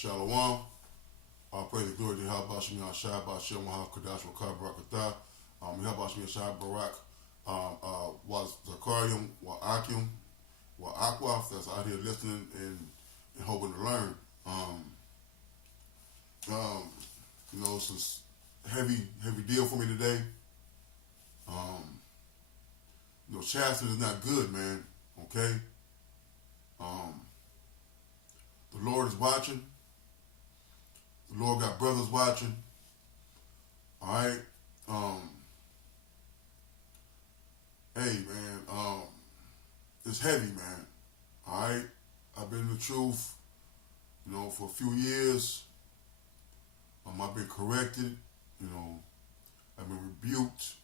Shalom. All praise and glory to Yahweh Shemi Hashai Ba'Shem Mahal-Kadash Wakar Barakatah. Yahweh Shemi Hashai Barak was Zakarium, Wa'akim, Wa'akwaf that's out here listening and hoping to learn. It's a heavy deal for me today. Chastity is not good, man. Okay? The Lord is watching. The Lord got brothers watching. Alright? Hey, man, it's heavy, man. Alright? I've been in the truth, for a few years. I've been corrected, I've been rebuked.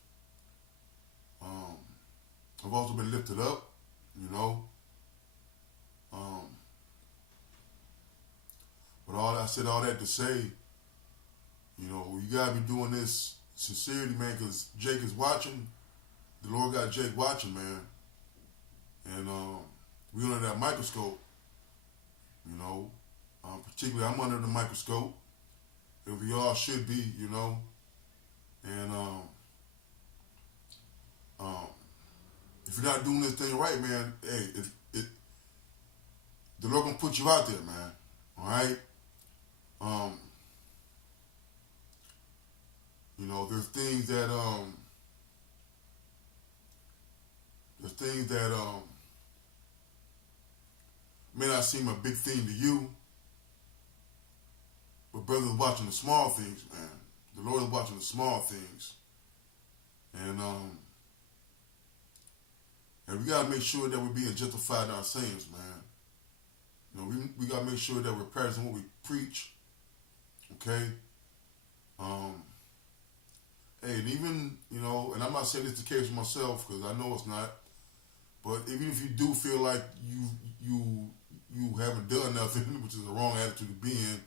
I've also been lifted up, But I said all that to say, you gotta be doing this sincerity, man, because Jake is watching. The Lord got Jake watching, man. And we under that microscope, particularly I'm under the microscope. And we all should be, And if you're not doing this thing right, man, hey, the Lord gonna put you out there, man. All right. There's things that may not seem a big thing to you, but brothers watching the small things, man. The Lord is watching the small things, and we gotta make sure that we're being justified in our sayings, man. We gotta make sure that we're practicing what we preach. Okay. Hey, and even, and I'm not saying this is the case for myself because I know it's not, but even if you do feel like you haven't done nothing, which is the wrong attitude to be in,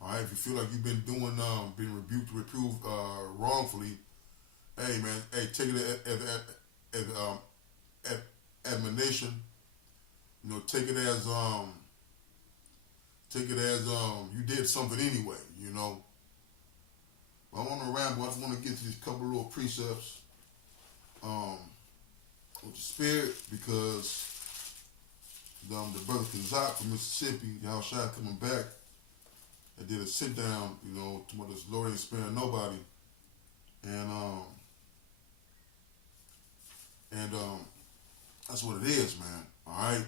all right, if you feel like you've been doing, being rebuked, reproved wrongfully, hey, man, hey, take it as admonition, take it as you did something anyway, I want to ramble. I just want to get to these couple little precepts with the spirit because the brother Kazak from Mississippi, Yahushua coming back, I did a sit down, to what this Lord ain't sparing nobody, and that's what it is, man. All right,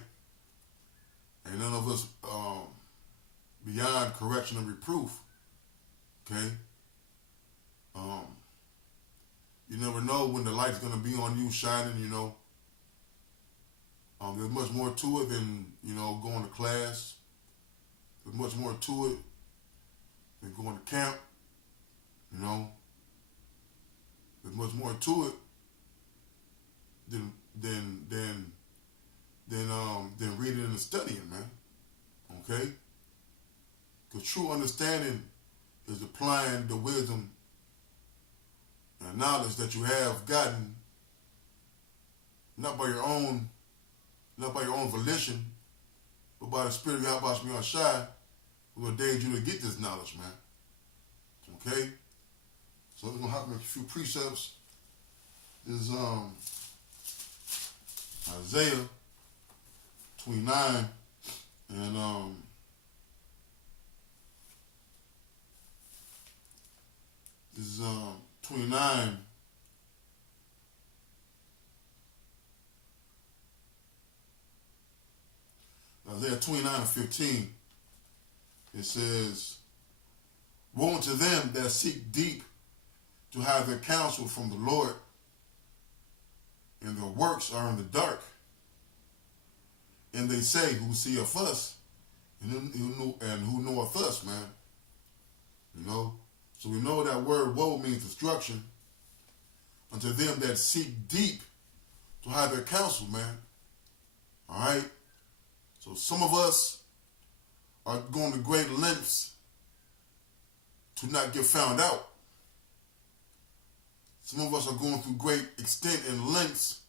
and none of us beyond correction and reproof. Okay. You never know when the light's going to be on you shining, There's much more to it than, going to class. There's much more to it than going to camp, There's much more to it than reading and studying, man. Okay? Because true understanding is applying the wisdom and knowledge that you have gotten, not by your own volition, but by the Spirit of Yahweh Shemi Hashai, who ordained you to get this knowledge, man. Okay? So we're gonna hop in a few precepts. This is Isaiah 29 and this is 29 Isaiah 29:15. It says, woe unto them that seek deep to hide their counsel from the Lord, and their works are in the dark. And they say, who seeth us, and who knoweth us, man. So we know that word woe means destruction unto them that seek deep to hide their counsel, man. All right? So some of us are going to great lengths to not get found out. Some of us are going through great extent and lengths,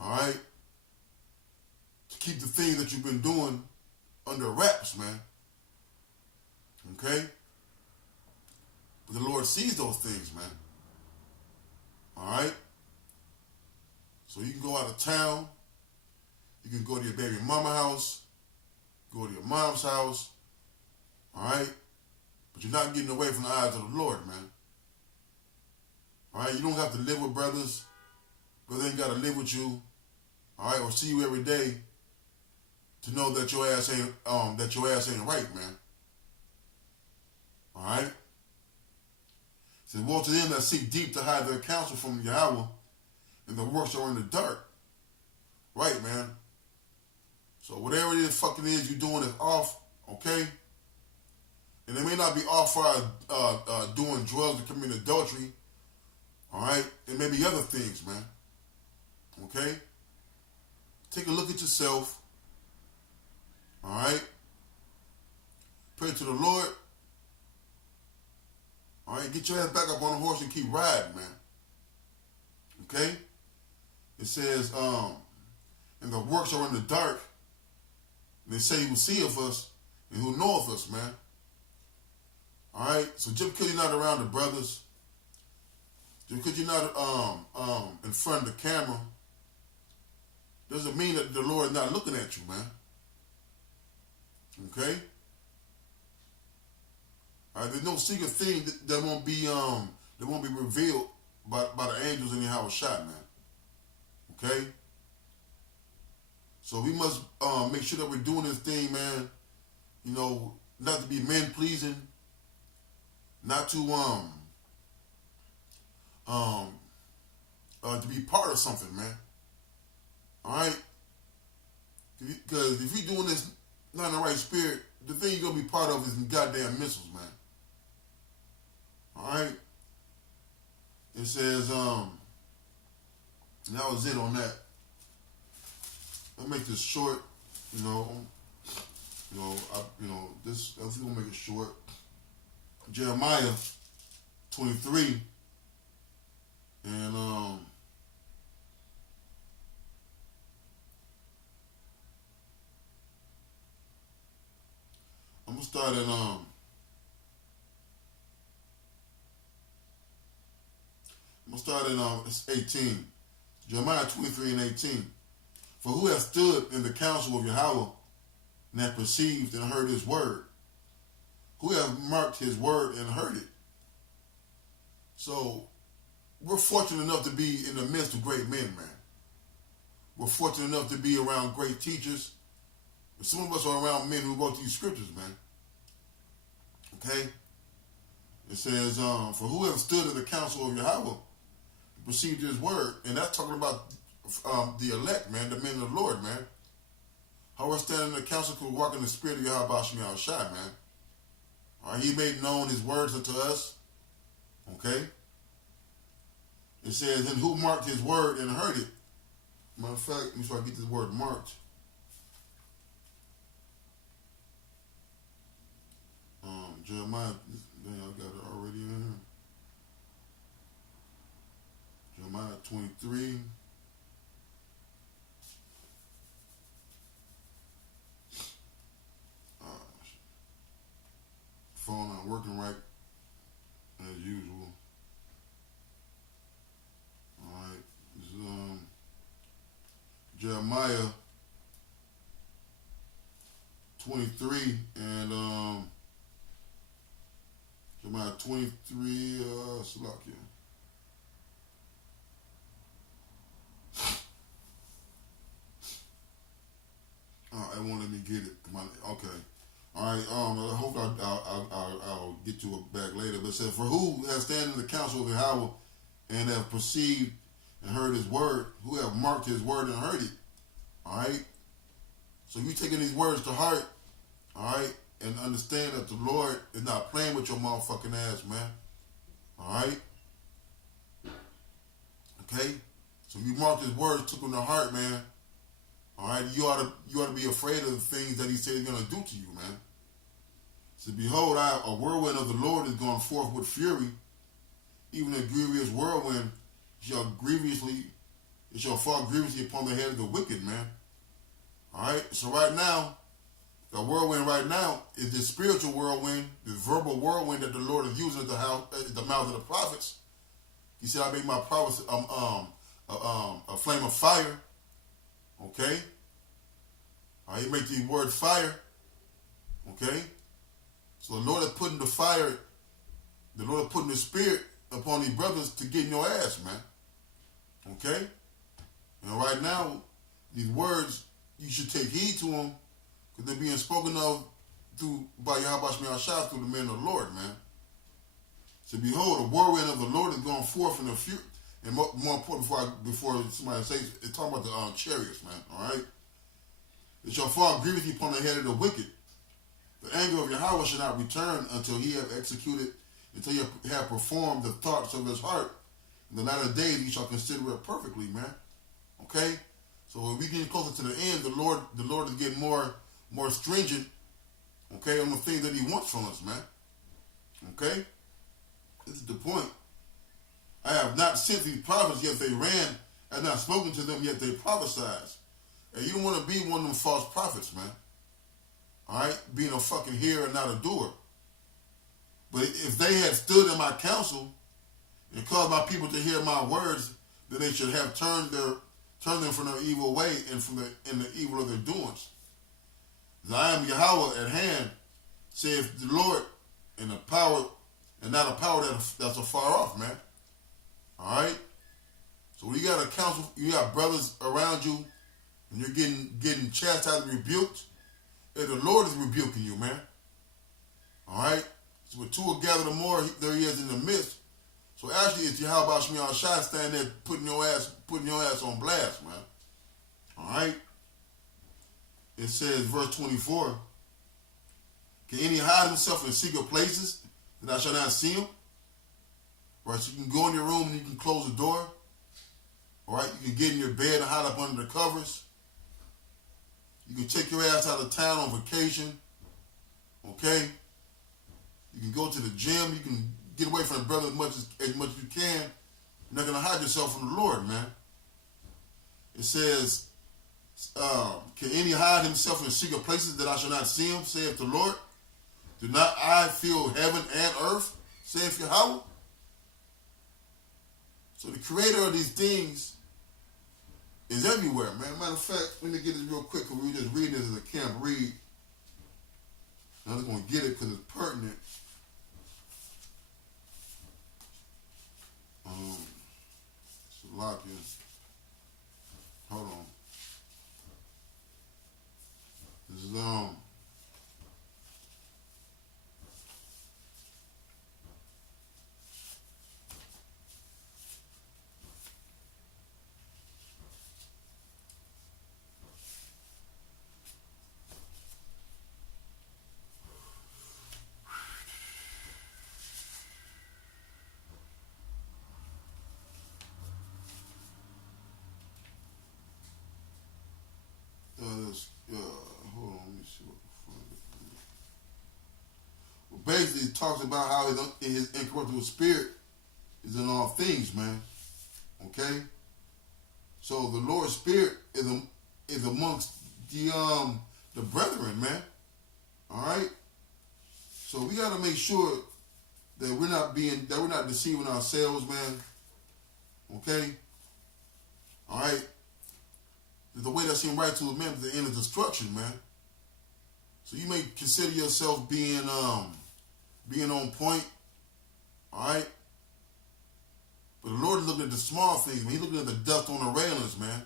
all right, to keep the things that you've been doing under wraps, man. Okay? But the Lord sees those things, man. Alright? So you can go out of town. You can go to your baby mama house. Go to your mom's house. Alright? But you're not getting away from the eyes of the Lord, man. Alright? You don't have to live with brothers. Brother ain't got to live with you. Alright? Or see you every day to know that your ass ain't right, man. Alright? It says, woe to them that seek deep to hide their counsel from Yahweh, and the works are in the dark. Right, man. So whatever it is fucking is you're doing is off, okay? And it may not be off for doing drugs or committing adultery. Alright? It may be other things, man. Okay? Take a look at yourself. Alright? Pray to the Lord. Alright? Get your ass back up on the horse and keep riding, man. Okay? It says, and the works are in the dark. And they say who seeth us and who knoweth us, man. Alright? So just because you're not around the brothers, just because you're not in front of the camera, doesn't mean that the Lord is not looking at you, man. Okay? Alright, there's no secret thing that won't be revealed by the angels in your house shot, man. Okay? So we must make sure that we're doing this thing, man. You know, not to be men pleasing, not to to be part of something, man. All right? Because if you're doing this not in the right spirit, the thing you're gonna be part of is the goddamn missiles, man. All right? It says, and that was it on that. I'll make this short, this, I'm just gonna make it short. Jeremiah 23, and I'm gonna start at 18. Jeremiah 23 and 18. For who hath stood in the counsel of Yahweh, and hath perceived and heard his word? Who hath marked his word and heard it? So, we're fortunate enough to be in the midst of great men, man. We're fortunate enough to be around great teachers. And some of us are around men who wrote these scriptures, man. Okay? It says, for who hath stood in the counsel of Yahweh, and perceived his word? And that's talking about the elect, man, the men of the Lord, man. How we're standing in the council could walk in the spirit of Yahweh Shem Yahushai, man. All right, he made known his words unto us. Okay? It says, and who marked his word and heard it? Matter of fact, let me try to get this word marked. Jeremiah, I got it already in here. Jeremiah 23. Phone not working right as usual. Alright. This is Jeremiah 23 and Jeremiah 23 Salakia. It won't let me get it. Okay. All right. I hope I'll get to it back later. But it says, for who has stand in the counsel of Yahweh and have perceived and heard his word, who have marked his word and heard it. All right. So you taking these words to heart, all right, and understand that the Lord is not playing with your motherfucking ass, man. All right. Okay. So you marked his words, took them to heart, man. All right, you ought to be afraid of the things that he said he's going to do to you, man. So behold, a whirlwind of the Lord is going forth with fury, even a grievous whirlwind shall fall grievously upon the head of the wicked, man. All right, so right now, The whirlwind right now is the spiritual whirlwind, the verbal whirlwind that the Lord is using at the mouth of the prophets. He said, I make my prophets a flame of fire. Okay? He make the word fire. Okay? So the Lord is putting the fire, the Lord is putting the spirit upon these brothers to get in your ass, man. Okay? And right now, these words, you should take heed to them because they're being spoken of by Yahweh Shemi Ashah through the men of the Lord, man. So behold, the whirlwind of the Lord is going forth in the future. And more important, before somebody says, it's talking about the chariots, man, all right? It shall fall grievously upon the head of the wicked. The anger of Yahweh shall not return until he have executed, until he have performed the thoughts of his heart. In the latter days, he shall consider it perfectly, man. Okay? So when we get closer to the end, the Lord is getting more stringent, okay, on the things that he wants from us, man. Okay? This is the point. I have not sent these prophets, yet they ran. I have not spoken to them, yet they prophesied. And you don't want to be one of them false prophets, man. All right? Being a fucking hearer and not a doer. But if they had stood in my counsel and caused my people to hear my words, then they should have turned them from their evil way and from the evil of their doings. I am Yahweh at hand, saith the Lord, and the power, and not a power that's afar off, man. All right? So when you got a counsel, you got brothers around you, and you're getting chastised and rebuked, and the Lord is rebuking you, man. All right? So when two are gathered, the more there he is in the midst. So actually, it's Yahweh Shemi Ashah standing there putting your ass on blast, man. All right? It says, verse 24, can any hide himself in secret places that I shall not see him? Right, so you can go in your room and you can close the door. All right, you can get in your bed and hide up under the covers. You can take your ass out of town on vacation. Okay? You can go to the gym. You can get away from the brother as much as you can. You're not going to hide yourself from the Lord, man. It says, can any hide himself in secret places that I shall not see him, saith the Lord? Do not I fill heaven and earth, saith Yahweh? So the creator of these things is everywhere, man. Matter of fact, let me get this real quick because we were just reading this as a camp read. I'm just going to get it because it's pertinent. Salakia. Hold on. This is hold on, let me see what the front is. Well, basically, it talks about how his incorruptible spirit is in all things, man. Okay? So the Lord's spirit is amongst the brethren, man. All right? So we got to make sure that we're not deceiving ourselves, man. Okay? All right? The way that seems right to a man is the end of destruction, man. So you may consider yourself being on point, all right? But the Lord is looking at the small things, man. He's looking at the dust on the railings, man.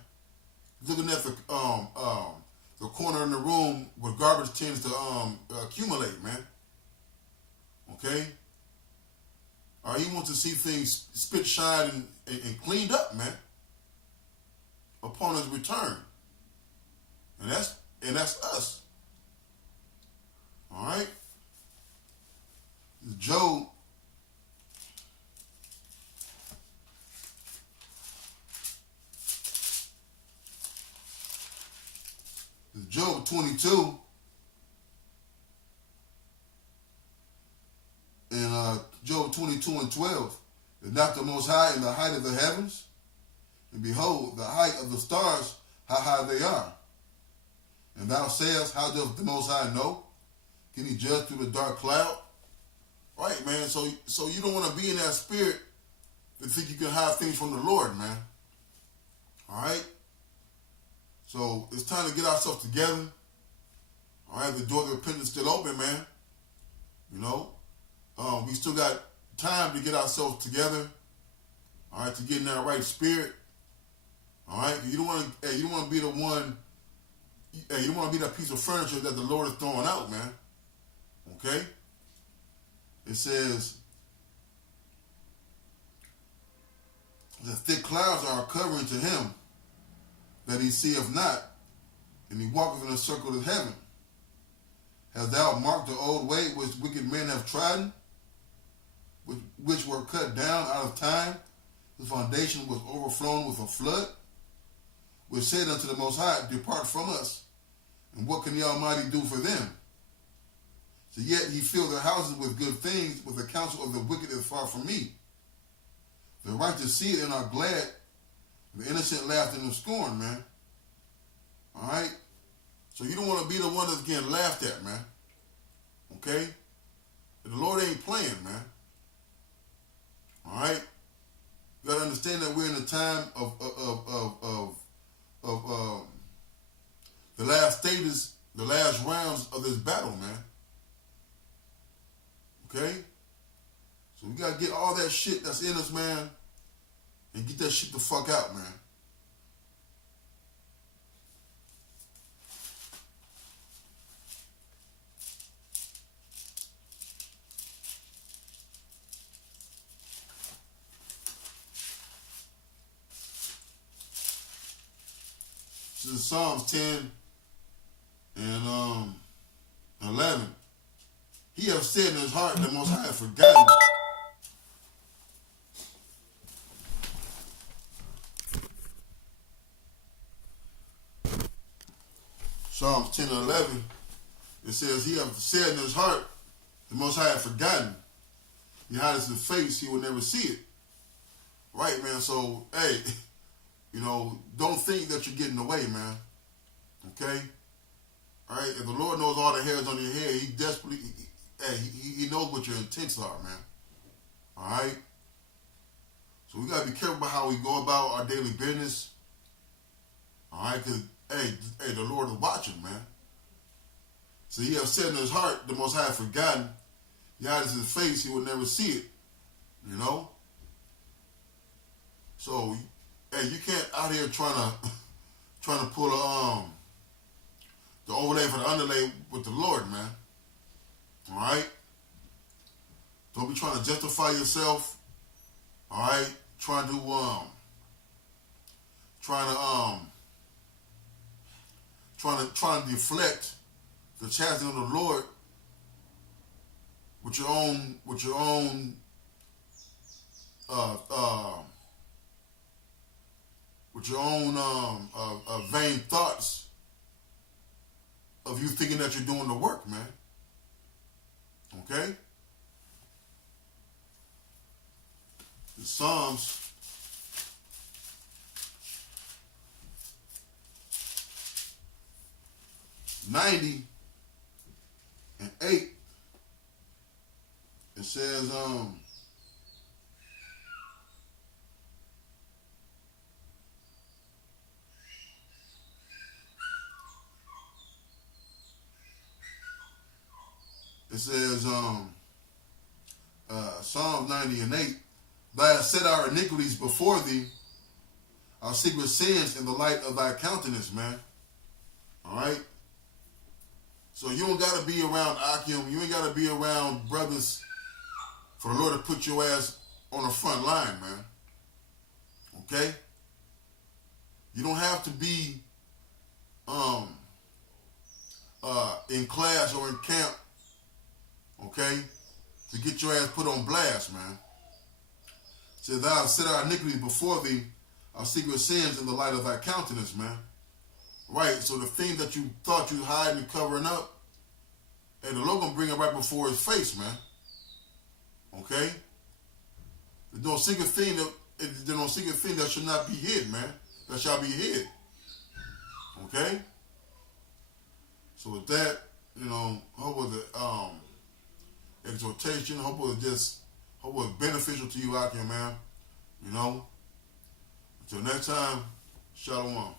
He's looking at the corner in the room where garbage tends to accumulate, man. Okay? All right, he wants to see things spit, shine, and cleaned up, man, upon his return. And that's us. All right? Job. Job 22. And Job 22 and 12. Is not the Most High in the height of the heavens? And behold, the height of the stars, how high they are. And thou sayest, how does the Most High know? Can he judge through the dark cloud? Right, man. So you don't want to be in that spirit to think you can hide things from the Lord, man. All right? So it's time to get ourselves together. All right? The door of repentance is still open, man. You know? We still got time to get ourselves together. All right? To get in that right spirit. All right? You don't want to be the one. You don't want to be that piece of furniture that the Lord is throwing out, man. Okay? It says, the thick clouds are a covering to him that he seeth not, and he walketh in the circle of heaven. Hast thou marked the old way which wicked men have trodden, which were cut down out of time? The foundation was overflown with a flood, which said unto the Most High, depart from us. And what can the Almighty do for them? So yet he filled their houses with good things, but the counsel of the wicked is far from me. The righteous see it and are glad. The innocent laughed in the scorn, man. All right? So you don't want to be the one that's getting laughed at, man. Okay? The Lord ain't playing, man. All right? You got to understand that we're in the time of the last stages, the last rounds of this battle, man. Okay? So we got to get all that shit that's in us, man, and get that shit the fuck out, man. This is Psalms 10 and 11. He hath said in his heart, the Most High hath forgotten. Psalms 10 and 11, it says, he hath said in his heart, the Most High hath forgotten. He hides his face, he will never see it. Right, man? So, hey, you know, don't think that you're getting away, man. Okay? All right? If the Lord knows all the hairs on your head, he desperately, he knows what your intents are, man. All right? So we got to be careful about how we go about our daily business. All right? Because, hey, the Lord is watching, man. So he has said in his heart, the Most High hath forgotten. He hides his face, he will never see it. You know? So, hey, you can't out here trying to pull the overlay for the underlay with the Lord, man. All right? Don't be trying to justify yourself. All right? Trying to deflect the chastisement of the Lord with your own vain thoughts of you thinking that you're doing the work, man. Okay? The Psalms 90 and 8, it says, Psalm 90 and 8, thou hast set our iniquities before thee, our secret sins in the light of thy countenance, man. All right? So you don't got to be around Akim. You ain't got to be around brothers for the Lord to put your ass on the front line, man. Okay? You don't have to be in class or in camp, okay, to get your ass put on blast, man. It says, thou hast set our iniquities before thee, our secret sins in the light of thy countenance, man. Right, so the thing that you thought you hiding and covering up, hey, the Lord gonna bring it right before his face, man. Okay? There's no secret thing that should not be hid, man. That shall be hid. Okay? So with that, hope it was exhortation. Hope it was beneficial to you out there, man. Until next time, shalom.